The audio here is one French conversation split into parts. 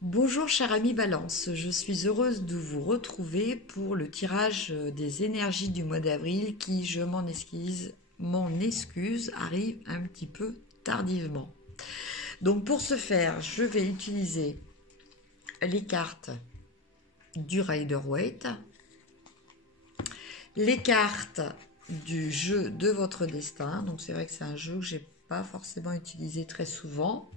Bonjour cher ami Balance, je suis heureuse de vous retrouver pour le tirage des énergies du mois d'avril qui, je m'en excuse, arrive un petit peu tardivement. Donc pour ce faire, je vais utiliser les cartes du Rider-Waite, les cartes du jeu de votre destin, donc c'est vrai que c'est un jeu que j'ai pas forcément utilisé très souvent.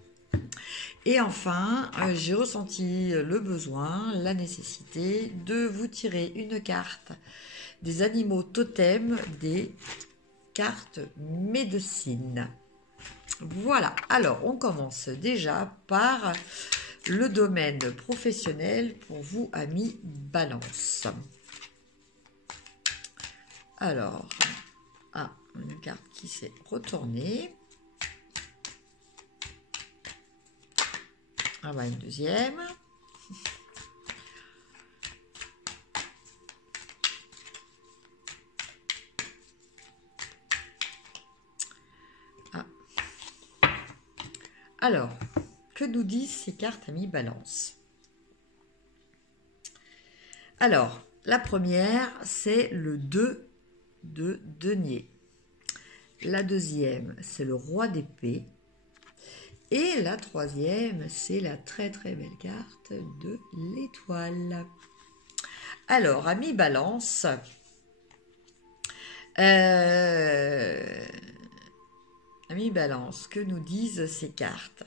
Et enfin, j'ai ressenti le besoin, la nécessité de vous tirer une carte des animaux totems des cartes médecine. Voilà, alors on commence déjà par le domaine professionnel pour vous, amis Balance. Alors, une carte qui s'est retournée. Ah bah une deuxième. Ah. Alors, que nous disent ces cartes, amis Balance? Alors, la première, c'est le 2 de denier. La deuxième, c'est le roi d'épée. Et la troisième, c'est la très très belle carte de l'étoile. Alors, amis Balance, amis Balance, que nous disent ces cartes?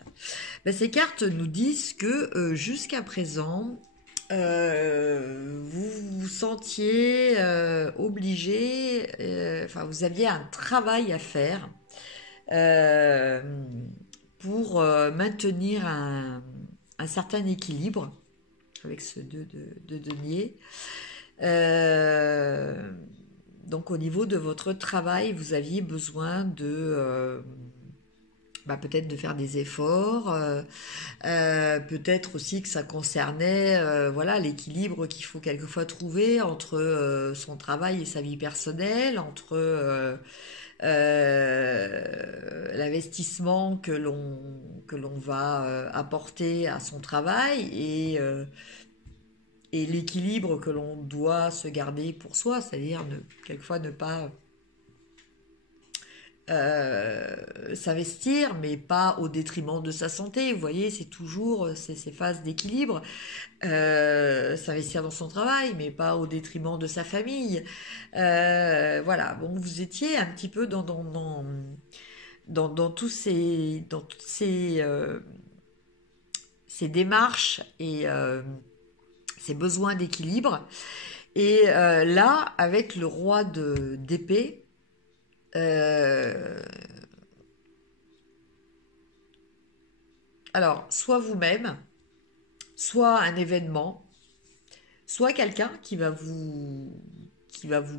Ces cartes nous disent que jusqu'à présent, vous vous sentiez obligé, vous aviez un travail à faire euh, pour maintenir un certain équilibre avec ce 2 de denier. Donc au niveau de votre travail, vous aviez besoin de peut-être de faire des efforts, peut-être aussi que ça concernait voilà l'équilibre qu'il faut quelquefois trouver entre son travail et sa vie personnelle, entre l'investissement que l'on va apporter à son travail et l'équilibre que l'on doit se garder pour soi, c'est-à-dire quelquefois ne pas s'investir, mais pas au détriment de sa santé. Vous voyez, c'est toujours ces phases d'équilibre. S'investir dans son travail, mais pas au détriment de sa famille. Voilà, bon, vous étiez un petit peu dans toutes ces démarches et ces besoins d'équilibre. Et là, avec le roi d'épée, alors, soit vous-même, soit un événement, soit quelqu'un qui va vous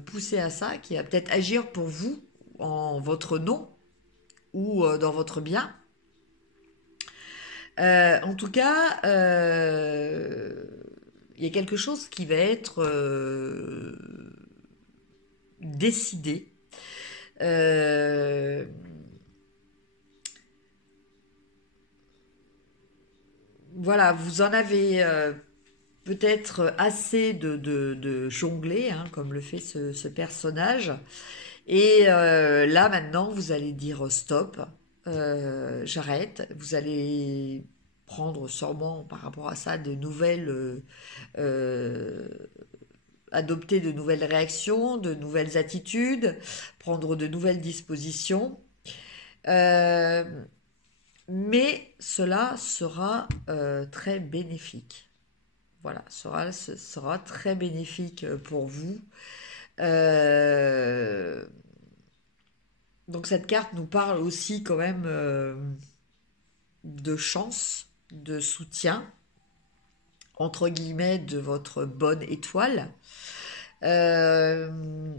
pousser à ça, qui va peut-être agir pour vous en votre nom ou dans votre bien. En tout cas, il y a quelque chose qui va être décidé. Euh, voilà, vous en avez peut-être assez de jongler, hein, comme le fait ce personnage. Et là, maintenant, vous allez dire stop, j'arrête. Vous allez prendre sûrement par rapport à ça de nouvelles, euh, adopter de nouvelles réactions, de nouvelles attitudes, prendre de nouvelles dispositions. Euh, mais cela sera très bénéfique. Voilà, ce sera très bénéfique pour vous. Euh, donc cette carte nous parle aussi quand même de chance, de soutien, entre guillemets, de votre bonne étoile. Euh,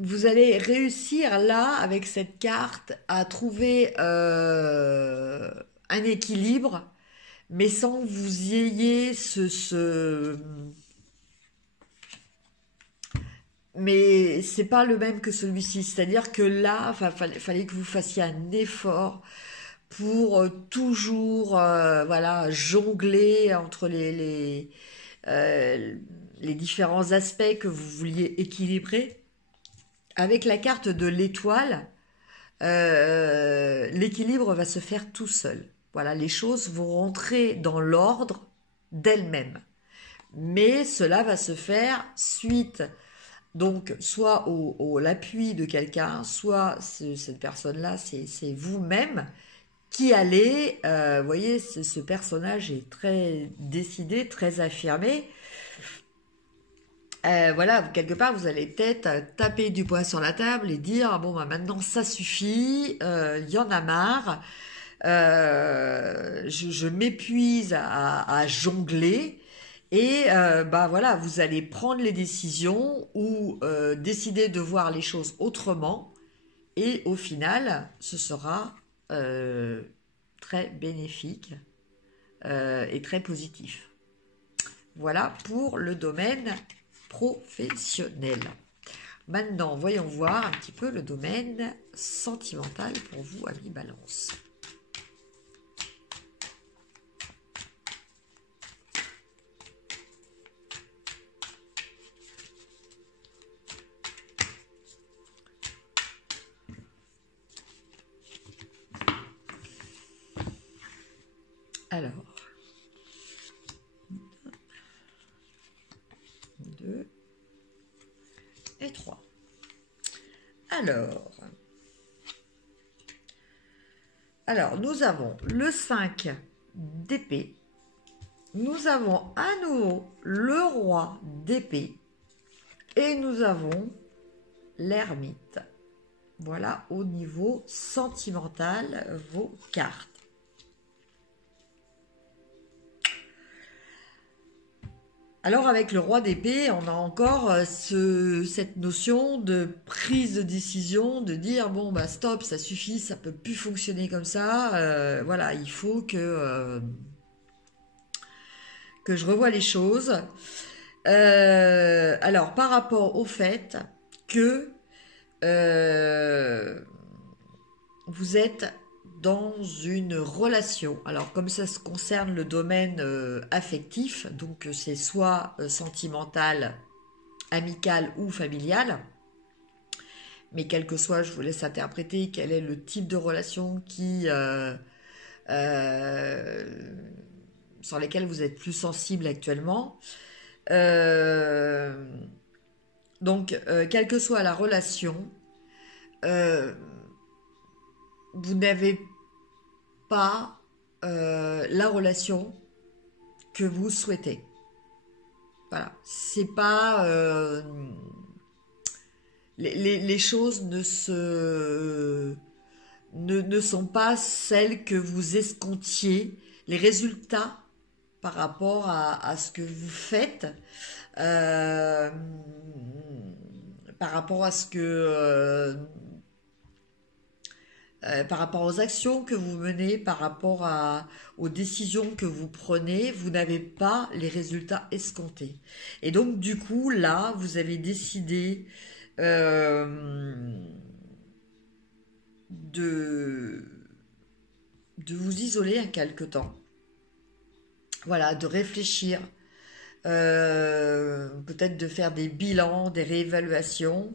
Vous allez réussir là, avec cette carte, à trouver un équilibre, mais sans que vous ayez mais c'est pas le même que celui-ci. C'est-à-dire que là, fallait que vous fassiez un effort pour toujours voilà, jongler entre les différents aspects que vous vouliez équilibrer. Avec la carte de l'étoile, l'équilibre va se faire tout seul. Voilà, les choses vont rentrer dans l'ordre d'elles-mêmes. Mais cela va se faire suite, donc, soit l'appui de quelqu'un, soit cette personne-là, c'est vous-même qui allez, vous voyez, ce personnage est très décidé, très affirmé. Voilà, quelque part, vous allez peut-être taper du poing sur la table et dire, ah bon, bah, maintenant ça suffit, il y en a marre, je m'épuise à jongler. Et bah voilà, vous allez prendre les décisions ou décider de voir les choses autrement. Et au final, ce sera très bénéfique et très positif. Voilà pour le domaine professionnel. Maintenant, voyons voir un petit peu le domaine sentimental pour vous, amis Balance. Alors, 2 et 3. Alors, nous avons le 5 d'épée. Nous avons à nouveau le roi d'épée. Et nous avons l'ermite. Voilà au niveau sentimental vos cartes. Alors avec le roi d'épée, on a encore cette notion de prise de décision, de dire bon bah stop, ça suffit, ça peut plus fonctionner comme ça. Voilà, il faut que je revoie les choses. Alors par rapport au fait que vous êtes dans une relation. Alors comme ça se concerne le domaine affectif, donc c'est soit sentimental, amical ou familial, mais quel que soit, je vous laisse interpréter quel est le type de relation sur lesquelles vous êtes plus sensible actuellement. Donc, quelle que soit la relation, vous n'avez pas la relation que vous souhaitez. Voilà, c'est pas les choses ne sont pas celles que vous escomptiez. Les résultats par rapport à ce que vous faites, par rapport à ce que par rapport aux actions que vous menez, par rapport aux décisions que vous prenez, vous n'avez pas les résultats escomptés. Et donc, du coup, là, vous avez décidé de vous isoler un quelque temps. Voilà, de réfléchir, peut-être de faire des bilans, des réévaluations,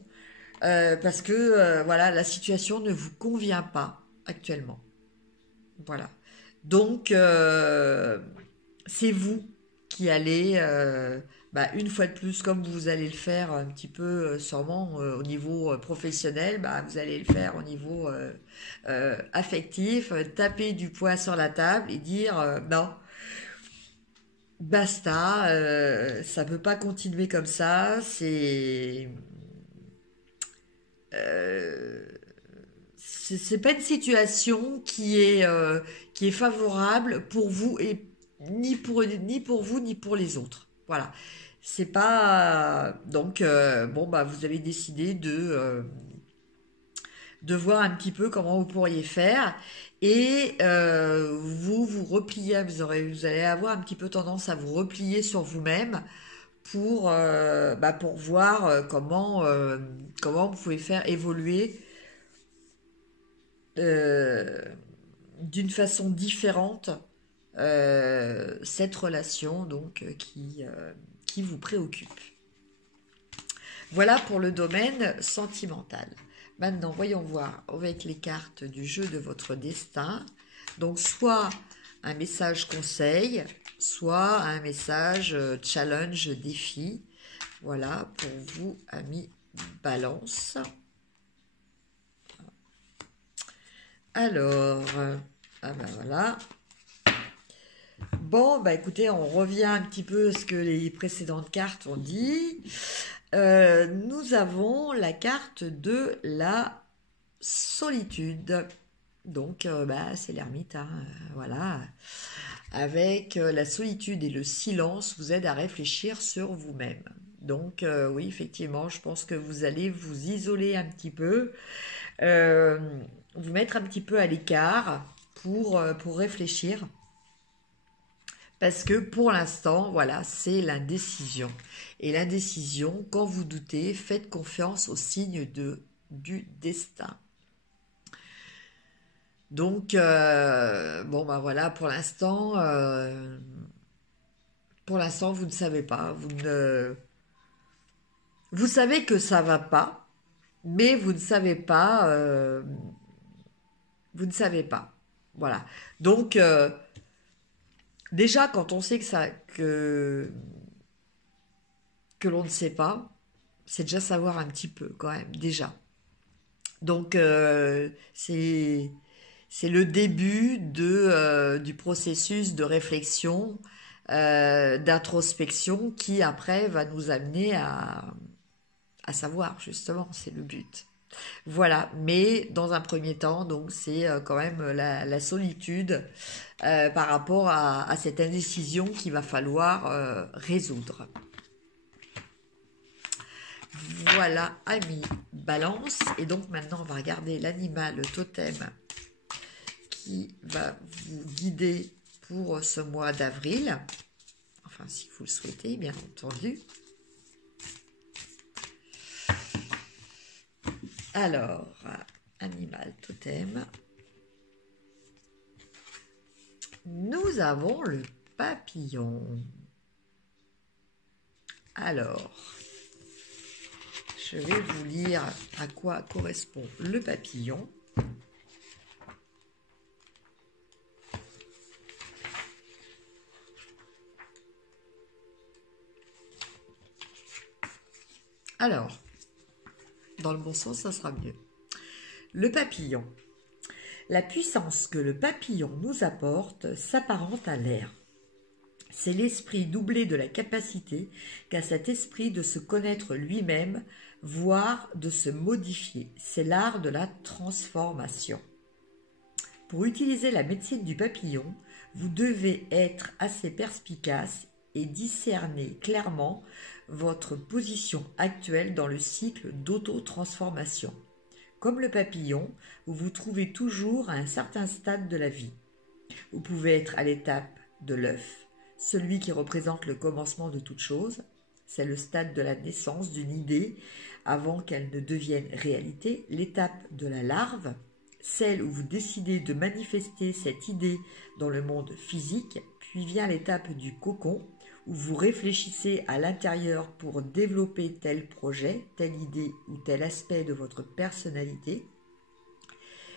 parce que voilà, la situation ne vous convient pas actuellement. Voilà. Donc, c'est vous qui allez, une fois de plus, comme vous allez le faire un petit peu sûrement au niveau professionnel, vous allez le faire au niveau affectif, taper du poing sur la table et dire non, basta, ça peut pas continuer comme ça, euh, c'est pas une situation qui est favorable pour vous et ni pour vous ni pour les autres. Voilà. C'est pas donc bon vous avez décidé de voir un petit peu comment vous pourriez faire et vous repliez, vous allez avoir un petit peu tendance à vous replier sur vous-même pour voir comment vous pouvez faire évoluer d'une façon différente cette relation donc qui vous préoccupe. Voilà pour le domaine sentimental. Maintenant, voyons voir avec les cartes du jeu de votre destin. Donc, soit un message conseil, soit un message challenge, défi. Voilà pour vous, amis Balance. Alors, ah ben voilà. Bon, bah écoutez, on revient un petit peu à ce que les précédentes cartes ont dit. Nous avons la carte de la solitude. Donc, bah, c'est l'ermite, hein, voilà. Avec la solitude et le silence vous aident à réfléchir sur vous-même. Donc, oui, effectivement, je pense que vous allez vous isoler un petit peu, euh, vous mettre un petit peu à l'écart pour réfléchir. Parce que pour l'instant, voilà, c'est l'indécision. Et l'indécision, quand vous doutez, faites confiance au signe du destin. Donc, bon, ben voilà, pour l'instant, vous ne savez pas. Vous savez que ça va pas, mais vous ne savez pas. Vous ne savez pas. Voilà. Donc, déjà, quand on sait que l'on ne sait pas, c'est déjà savoir un petit peu quand même, déjà. Donc c'est le début du processus de réflexion, d'introspection qui après va nous amener à savoir justement, c'est le but. Voilà, mais dans un premier temps, donc c'est quand même la solitude par rapport à cette indécision qu'il va falloir résoudre. Voilà, ami Balance. Et donc maintenant, on va regarder l'animal totem qui va vous guider pour ce mois d'avril. Enfin, si vous le souhaitez, bien entendu. Alors, animal totem. Nous avons le papillon. Alors, je vais vous lire à quoi correspond le papillon. Alors, dans le bon sens, ça sera mieux. Le papillon. La puissance que le papillon nous apporte s'apparente à l'air. C'est l'esprit doublé de la capacité qu'a cet esprit de se connaître lui-même, voire de se modifier. C'est l'art de la transformation. Pour utiliser la médecine du papillon, vous devez être assez perspicace et discerner clairement votre position actuelle dans le cycle d'auto-transformation. Comme le papillon, vous vous trouvez toujours à un certain stade de la vie. Vous pouvez être à l'étape de l'œuf, celui qui représente le commencement de toute chose. C'est le stade de la naissance d'une idée avant qu'elle ne devienne réalité. L'étape de la larve, celle où vous décidez de manifester cette idée dans le monde physique. Puis vient l'étape du cocon, où vous réfléchissez à l'intérieur pour développer tel projet, telle idée ou tel aspect de votre personnalité.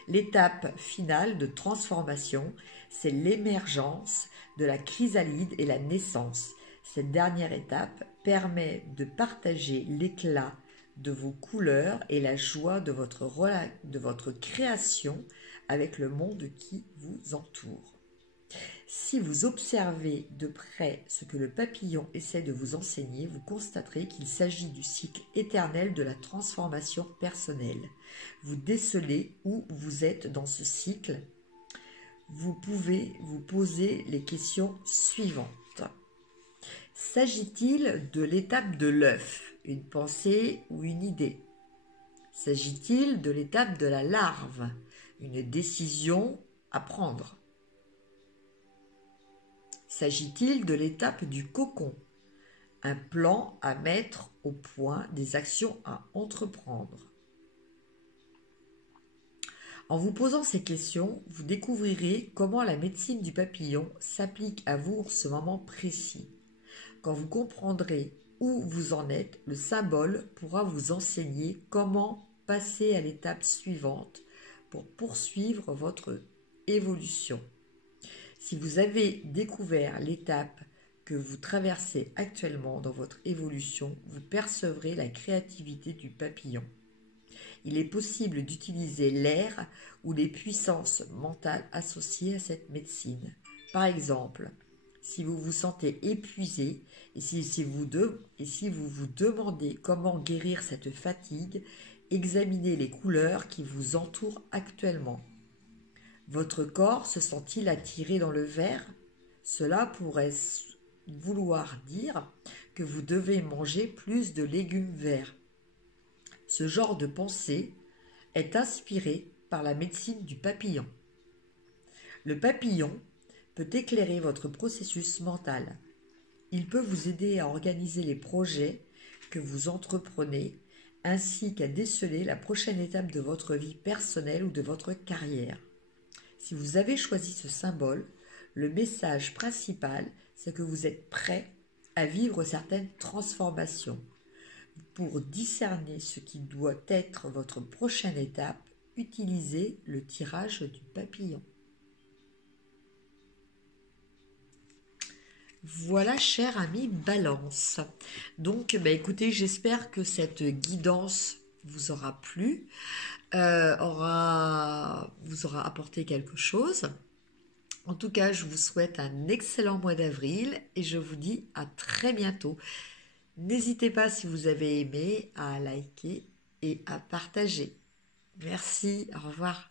L'étape finale de transformation, c'est l'émergence de la chrysalide et la naissance. Cette dernière étape permet de partager l'éclat de vos couleurs et la joie de votre création avec le monde qui vous entoure. Si vous observez de près ce que le papillon essaie de vous enseigner, vous constaterez qu'il s'agit du cycle éternel de la transformation personnelle. Vous décelez où vous êtes dans ce cycle. Vous pouvez vous poser les questions suivantes. S'agit-il de l'étape de l'œuf, une pensée ou une idée? S'agit-il de l'étape de la larve, une décision à prendre? S'agit-il de l'étape du cocon, un plan à mettre au point, des actions à entreprendre? En vous posant ces questions, vous découvrirez comment la médecine du papillon s'applique à vous en ce moment précis. Quand vous comprendrez où vous en êtes, le symbole pourra vous enseigner comment passer à l'étape suivante pour poursuivre votre évolution. Si vous avez découvert l'étape que vous traversez actuellement dans votre évolution, vous percevrez la créativité du papillon. Il est possible d'utiliser l'air ou les puissances mentales associées à cette médecine. Par exemple, si vous vous sentez épuisé et si vous vous demandez comment guérir cette fatigue, examinez les couleurs qui vous entourent actuellement. Votre corps se sent-il attiré dans le vert? Cela pourrait vouloir dire que vous devez manger plus de légumes verts. Ce genre de pensée est inspiré par la médecine du papillon. Le papillon peut éclairer votre processus mental. Il peut vous aider à organiser les projets que vous entreprenez ainsi qu'à déceler la prochaine étape de votre vie personnelle ou de votre carrière. Si vous avez choisi ce symbole, le message principal, c'est que vous êtes prêt à vivre certaines transformations. Pour discerner ce qui doit être votre prochaine étape, utilisez le tirage du papillon. Voilà, cher ami Balance. Donc, écoutez, j'espère que cette guidance vous aura plu, vous aura apporté quelque chose. En tout cas, je vous souhaite un excellent mois d'avril et je vous dis à très bientôt. N'hésitez pas, si vous avez aimé, à liker et à partager. Merci, au revoir.